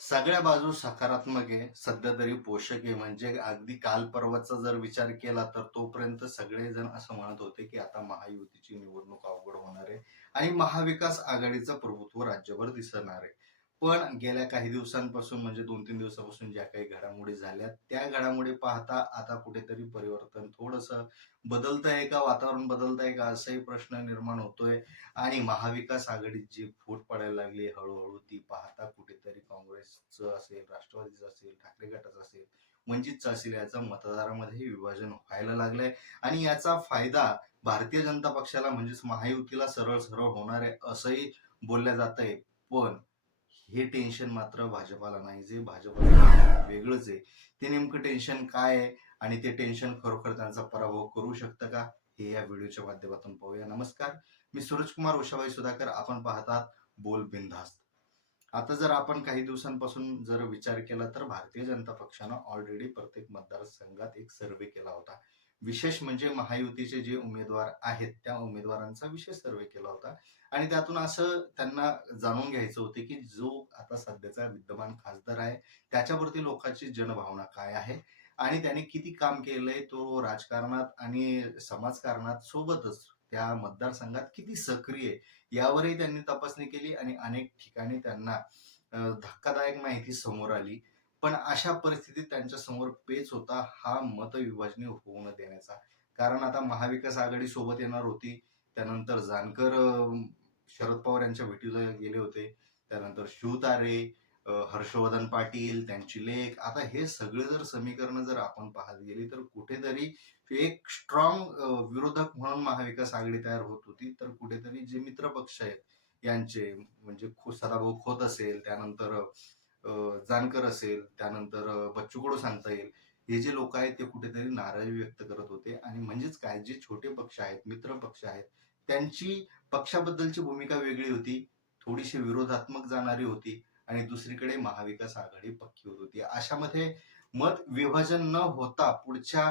सगळ्या बाजू सकारात्मक आहे. सध्या तरी पोषक आहे. म्हणजे अगदी काल परवाचा जर विचार केला तर तोपर्यंत सगळेजण असं म्हणत होते, की आता महायुतीची निवडणूक अवघड होणार आहे आणि महाविकास आघाडीचं प्रभुत्व राज्यभर दिसणार आहे. पण गेल्या काही दिवसांपासून म्हणजे 2-3 दिवसापासून ज्या काही घडामोडी झाल्या, त्या घडामोडी पाहता आता कुठेतरी परिवर्तन थोडंसं बदलतंय का? वातावरण बदलतंय का? असाही प्रश्न निर्माण होतोय. आणि महाविकास आघाडीत जी फूट पडायला लागली हळूहळू ती पाहता कुठेतरी काँग्रेसचं असेल, राष्ट्रवादीचं असेल, ठाकरे गटाचं असेल, वंचितचं असेल याचं मतदारामध्येही विभाजन व्हायला लागलंय आणि याचा फायदा भारतीय जनता पक्षाला म्हणजेच महायुतीला सरळ सरळ होणार आहे असंही बोलल्या जातंय. पण हे टेन्शन मात्र भाजपाला नाही. जे भाजपचं वेगळंच आहे. ते नेमकं टेन्शन काय आहे आणि ते टेन्शन खरोखर त्यांचा पराभव करू शकतं का? हे या व्हिडिओच्या माध्यमातून पाहूया. नमस्कार. मी सूरजकुमार उषाभाई सुधाकर. आपण पाहतात बोल बिनधास्त. आता जर आपण काही दिवसांपासून जर विचार केला तर भारतीय जनता पक्षानं ऑलरेडी प्रत्येक मतदारसंघात एक सर्व्हे केला होता. विशेष म्हणजे महायुतीचे जे उमेदवार आहेत त्या उमेदवारांचा विशेष सर्व्हे केला होता आणि त्यातून असं त्यांना जाणून घ्यायचं होते की जो आता सध्याचा विद्यमान खासदार आहे त्याच्यावरती लोकांची जनभावना काय आहे आणि त्याने किती काम केलंय तो राजकारणात आणि समाजकारणात सोबतच त्या मतदारसंघात किती सक्रिय आहे यावरही त्यांनी तपासणी केली आणि अनेक ठिकाणी त्यांना धक्कादायक माहिती समोर आली. पण अशा परिस्थितीत त्यांच्या समोर पेच होता हा मतविभाजनी होऊ न देण्याचा. कारण आता महाविकास आघाडी सोबत येणार होती. त्यानंतर जानकर शरद पवार यांच्या भेटीला गेले होते. त्यानंतर शिवतारे, हर्षवर्धन पाटील, त्यांची लेक. आता हे सगळे जर समीकरणं जर आपण पाहत गेली तर कुठेतरी एक स्ट्रॉंग विरोधक म्हणून महाविकास आघाडी तयार होत होती. तर कुठेतरी जे मित्र पक्ष आहेत यांचे म्हणजे सदाभाऊ खोत असेल, त्यानंतर जानकर असेल, त्यानंतर बच्चू कडू सांगता येईल. हे जे लोक आहेत ते कुठेतरी नाराजी व्यक्त करत होते आणि म्हणजेच काय जे छोटे पक्ष आहेत, मित्र पक्ष आहेत, त्यांची पक्षाबद्दलची भूमिका वेगळी होती. थोडीशी विरोधात्मक जाणारी होती आणि दुसरीकडे महाविकास आघाडी पक्की होत होती. अशामध्ये मत विभाजन न होता पुढच्या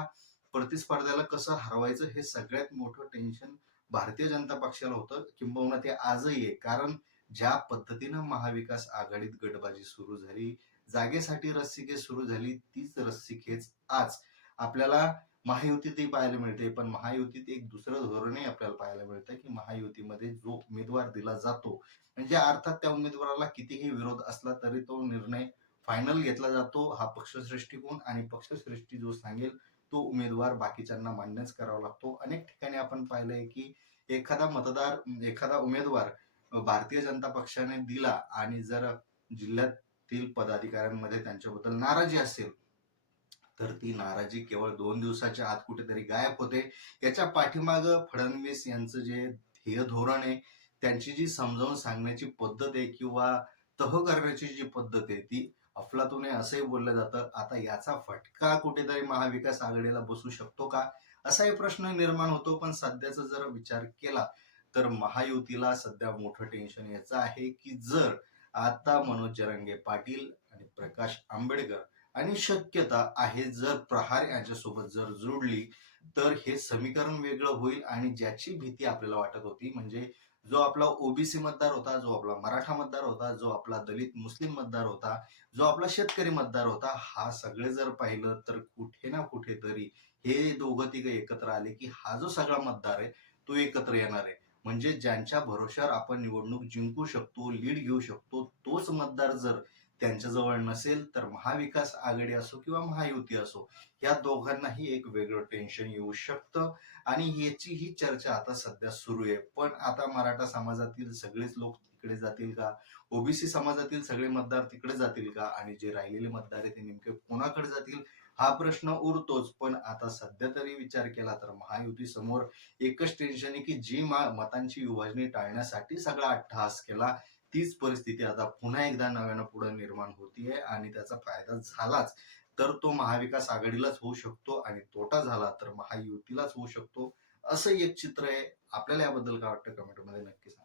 प्रतिस्पर्ध्याला कसं हरवायचं हे सगळ्यात मोठं टेन्शन भारतीय जनता पक्षाला होतं. किंबहुना ते आजही आहे. कारण ज्या पद्धतीनं महाविकास आघाडीत गटबाजी सुरू झाली, जागेसाठी रस्सीखेच सुरू झाली, तीच रस्सीखेच आज आपल्याला महायुतीतही पाहायला मिळते. पण महायुतीत एक दुसरं धोरणही आपल्याला पाहायला मिळतं, की महायुतीमध्ये जो उमेदवार दिला जातो, म्हणजे अर्थात त्या उमेदवाराला कितीही विरोध असला तरी तो निर्णय फायनल घेतला जातो. हा पक्षश्रेष्ठीकडून आणि पक्षश्रेष्ठी जो सांगेल तो उमेदवार बाकीच्यांना मान्यच करावा लागतो. अनेक ठिकाणी आपण पाहिलंय, की एखादा उमेदवार भारतीय जनता पक्षाने दिला आणि जर जिल्ह्यातील पदाधिकाऱ्यांमध्ये त्यांच्याबद्दल नाराजी असेल, तर ती नाराजी केवळ 2 दिवसाच्या आत कुठेतरी गायब होते. याच्या पाठीमागं फडणवीस यांचं जे ध्येय धोरण आहे, त्यांची जी समजावून सांगण्याची पद्धत आहे किंवा तह करण्याची जी पद्धत आहे, ती अफलातून आहे असंही बोललं जातं. आता याचा फटका कुठेतरी महाविकास आघाडीला बसू शकतो का? असाही प्रश्न निर्माण होतो. पण सध्याचा जर विचार केला, तर महायुतीला सध्या मोठं टेन्शन याचं आहे, की जर आता मनोज जरांगे पाटील आणि प्रकाश आंबेडकर आणि शक्यता आहे जर प्रहार यांच्यासोबत जर जोडली तर हे समीकरण वेगळं होईल आणि ज्याची भीती आपल्याला वाटत होती म्हणजे जो आपला ओबीसी मतदार होता, जो आपला मराठा मतदार होता, जो आपला दलित मुस्लिम मतदार होता, जो आपला शेतकरी मतदार होता, हा सगळे जर पाहिलं तर कुठे ना कुठेतरी हे दोघं तिघं एकत्र आले की हा जो सगळा मतदार आहे तो एकत्र येणार आहे. म्हणजे ज्यांच्या भरोश्यावर आपण निवडणूक जिंकू शकतो, लीड घेऊ शकतो, तोच मतदार जर त्यांच्याजवळ नसेल तर महाविकास आघाडी असो किंवा महायुती असो या दोघांनाही एक वेगळं टेन्शन येऊ शकतं आणि याची ही चर्चा आता सध्या सुरू आहे. पण आता मराठा समाजातील सगळेच लोक तिकडे जातील का? ओबीसी समाजातील सगळे मतदार तिकडे जातील का? आणि जे राहिलेले मतदार आहेत ते नेमके कोणाकडे जातील हा प्रश्न उरतोच. पण आता सध्या तरी विचार केला तर महायुती समोर एकच टेन्शन आहे की जी मतांची विभाजणी टाळण्यासाठी सगळा अट्टहास केला तीच परिस्थिती आता पुन्हा एकदा नव्यानं पुढे निर्माण होतीये आणि त्याचा फायदा झालाच तर तो महाविकास आघाडीलाच होऊ शकतो आणि तोटा झाला तर महायुतीलाच होऊ शकतो. असं एक चित्र आहे. आपल्याला याबद्दल काय वाटतं कमेंटमध्ये नक्की सांगा.